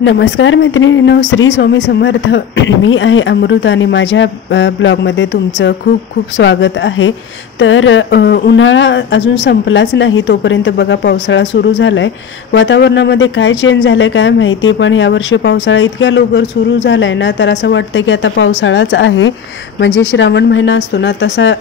नमस्कार मैत्रिणींनो, श्री स्वामी समर्थ. मी आहे अमृता आणि माझ्या ब्लॉगमध्ये तुमचं खूप खूप स्वागत आहे. तर उन्हाळा अजून संपलाच नाही तोपर्यंत बघा पावसाळा सुरू झाला आहे. वातावरणामध्ये काय चेंज झालं आहे काय माहिती, पण यावर्षी पावसाळा इतक्या लवकर सुरू झाला आहे ना, तर असं वाटतं की आता पावसाळाच आहे. म्हणजे श्रावण महिना असतो ना तसा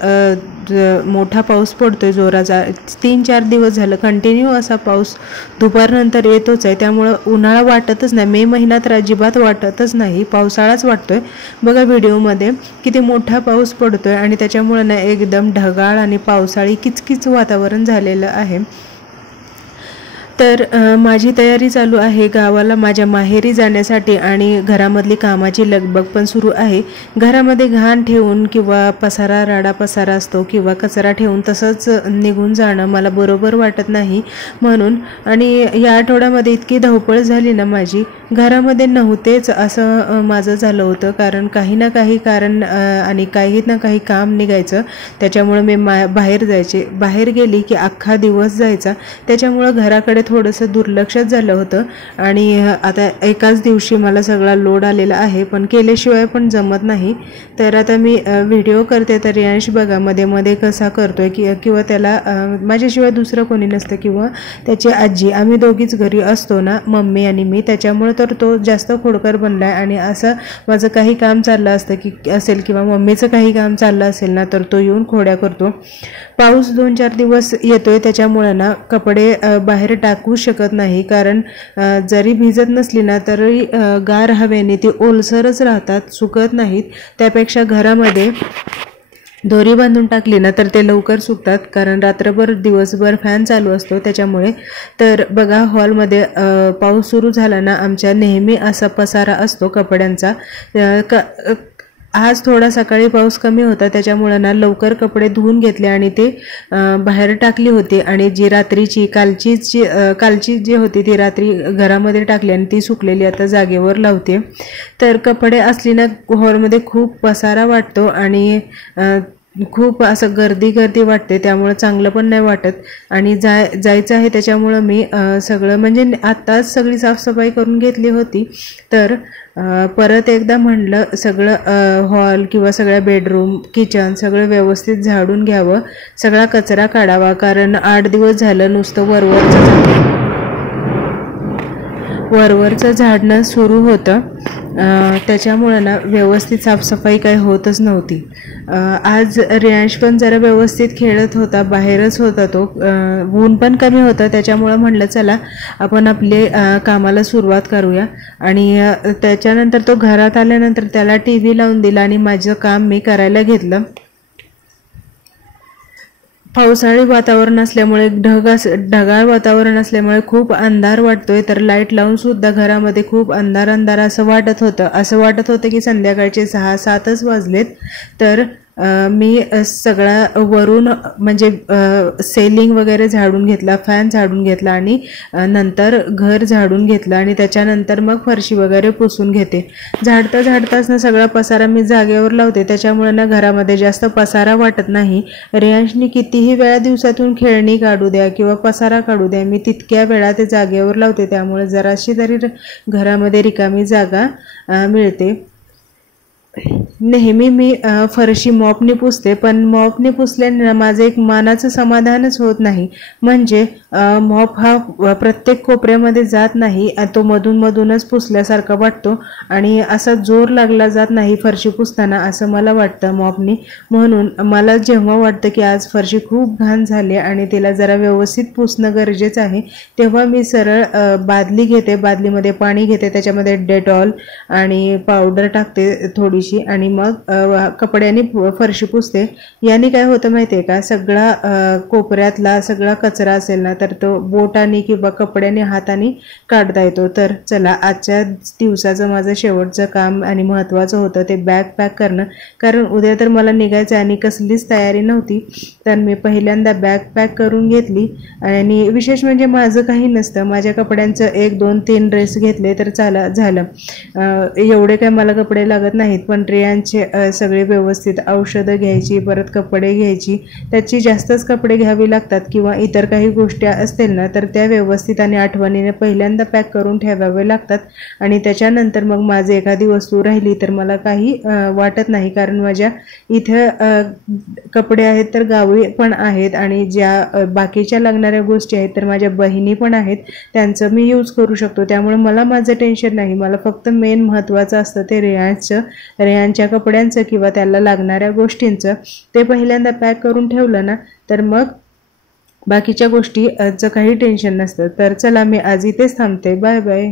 मोठा पाऊस पडतोय जोराचा. 3-4 दिवस झालं कंटिन्यू असा पाऊस दुपारनंतर येतोच आहे. त्यामुळं उन्हाळा वाटतच नाही. मे महिना तर अजिबात वाटतच नाही, पावसाळाच वाटतोय. बघा व्हिडिओमध्ये किती मोठा पाऊस पडतोय आणि त्याच्यामुळं ना एकदम ढगाळ आणि पावसाळी किचकिच वातावरण झालेलं आहे. तर माझी तयारी चालू आहे गावाला माझ्या माहेरी जाण्यासाठी आणि घरामधली कामाची लगबग पण सुरू आहे. घरामध्ये घाण ठेवून किंवा पसारा राडा पसारा असतो किंवा कचरा ठेवून तसंच निघून जाणं मला बरोबर वाटत नाही म्हणून. आणि या आठवड्यामध्ये इतकी धावपळ झाली ना माझी, घरामध्ये नव्हतेच असं माझं झालं होतं. कारण काही ना काही कारण आणि काही ना काही काम निघायचं, त्याच्यामुळं मी बाहेर गेली की अख्खा दिवस जायचा. त्याच्यामुळं घराकडे थोडंसं दुर्लक्षच झालं होतं. आणि आता एकाच दिवशी मला सगळा लोड आलेला आहे, पण केल्याशिवाय पण जमत नाही. तर आता मी व्हिडिओ करते, तर रियांश बघा मध्ये मध्ये कसा करतोय किंवा त्याला माझ्याशिवाय दुसरं कोणी नसतं किंवा त्याची आजी, आम्ही दोघीच घरी असतो ना, मम्मी आणि मी. त्याच्यामुळे तर तो जास्त खोडकर बनला आहे. आणि असं माझं काही काम चाललं असेल किंवा मम्मीचं काही काम चाललं असेल ना, तर तो येऊन खोड्या करतो. पाऊस 2-4 दिवस येतोय त्याच्यामुळे ना कपडे बाहेर टाकू शकत नाही. कारण जरी भिजत नसली ना तरी गार हवेने ती ओलसरच राहतात, सुकत नाहीत. त्यापेक्षा घरामध्ये दोरी बांधून टाकली ना तर ते लवकर सुकतात, कारण रात्रभर दिवसभर फॅन चालू असतो त्याच्यामुळे. तर बघा हॉलमध्ये पाऊस सुरू झाला ना आमच्या नेहमी असा पसारा असतो कपड्यांचा. आज थोडा सकाळी पाऊस कमी होता त्याच्यामुळं ना लवकर कपडे धुवून घेतले आणि ते बाहेर टाकली होती. आणि जी रात्रीची कालची जी होती ती रात्री घरामध्ये टाकली आणि ती सुकलेली आता जागेवर लावते. तर कपडे असली ना हॉलमध्ये खूप पसारा वाटतो आणि खूप असं गर्दी वाटते, त्यामुळं चांगलं पण नाही वाटत. आणि जायचं आहे त्याच्यामुळं मी सगळं म्हणजे आत्ताच सगळी साफसफाई करून घेतली होती. तर परत एकदा म्हणलं सगळं हॉल किंवा सगळ्या बेडरूम किचन सगळं व्यवस्थित झाडून घ्यावं, सगळा कचरा काढावा. कारण 8 दिवस झालं नुसतं वरवरचं झाडणं सुरू होतं. त्याच्यामुळं ना व्यवस्थित साफसफाई काही होतच नव्हती. आज रियांश पण जरा व्यवस्थित खेळत होता, बाहेरच होता तो. ऊन पण कमी होतं त्याच्यामुळं म्हणलं चला आपण आपले कामाला सुरुवात करूया. आणि त्याच्यानंतर तो घरात आल्यानंतर त्याला TV लावून दिला आणि माझं काम मी करायला घेतलं. पावसाळी वातावरण असल्यामुळे ढगाळ वातावरण असल्यामुळे खूप अंधार वाटतोय. तर लाईट लावून सुद्धा घरामध्ये खूप अंधार असं वाटत होतं की संध्याकाळचे 6-7च वाजलेत. तर मी सगळा वरून म्हणजे सेलिंग वगैरे झाडून घेतला, फॅन झाडून घेतला आणि नंतर घर झाडून घेतलं आणि त्याच्यानंतर मग फरशी वगैरे पुसून घेते. झाडताच ना सगळा पसारा मी जागेवर लावते, त्याच्यामुळे ना घरामध्ये जास्त पसारा वाटत नाही. रियांशनी कितीही वेळा दिवसातून खेळणी काढू द्या किंवा पसारा काढू द्या, मी तितक्या वेळा ते जागेवर लावते. त्यामुळे जराशी तरी घरामध्ये रिकामी जागा मिळते. नेहमी मी फरशी मॉपने पुसते, पण मॉपने पुसल्याने माझं एक मानाचं समाधानच होत नाही. म्हणजे मॉप हा प्रत्येक कोपऱ्यामध्ये जात नाही, तो मधूनच पुसल्यासारखा वाटतो आणि असा जोर लागला जात नाही फरशी पुसताना असं मला वाटतं मॉपने. म्हणून मला जेव्हा वाटतं की आज फरशी खूप घाण झाली आणि तिला जरा व्यवस्थित पुसणं गरजेचं आहे, तेव्हा मी सरळ बादली घेते, बादलीमध्ये पाणी घेते, त्याच्यामध्ये डेटॉल आणि पावडर टाकते थोडीशी आणि मग कपड्याने फरशी पुसते. याने काय होतं माहिती आहे का, सगळा कोपऱ्यातला सगळा कचरा असेल ना तर तो बोटाने किंवा कपड्याने हाताने काढता येतो. तर चला आजच्या दिवसाचं माझं शेवटचं काम आणि महत्त्वाचं होतं ते बॅग पॅक करणं. कारण उद्या तर मला निघायचं आणि कसलीच तयारी नव्हती. तर मी पहिल्यांदा बॅग पॅक करून घेतली. आणि विशेष म्हणजे माझं काही नसतं, माझ्या कपड्यांचं 1-2-3 ड्रेस घेतले तर झालं. एवढे काय मला कपडे लागत नाहीत. पण रेयांचे सगळे व्यवस्थित औषधं घ्यायची, परत कपडे घ्यायची, त्याची जास्तच कपडे घ्यावी लागतात किंवा इतर काही गोष्टी असतील ना तर त्या व्यवस्थित आणि आठवणीने पहिल्यांदा पॅक करून ठेवावे लागतात आणि त्याच्यानंतर मग माझी एखादी वस्तू राहिली तर मला काही वाटत नाही, कारण माझ्या इथं कपडे आहेत तर गावी पण आहेत आणि ज्या बाकीच्या लागणाऱ्या गोष्टी आहेत तर माझ्या बहिणी पण आहेत, त्यांचं मी यूज करू शकतो. त्यामुळे मला माझं टेन्शन नाही. मला फक्त मेन महत्त्वाचं असतं ते रेयांच्या कपड्यांचं किंवा त्याला लागणाऱ्या गोष्टींचं. ते पहिल्यांदा पॅक करून ठेवलं ना तर मग बाकीच्या गोष्टीचं काही टेन्शन नसतं. तर चला मी आज इथेच थांबते. Bye bye.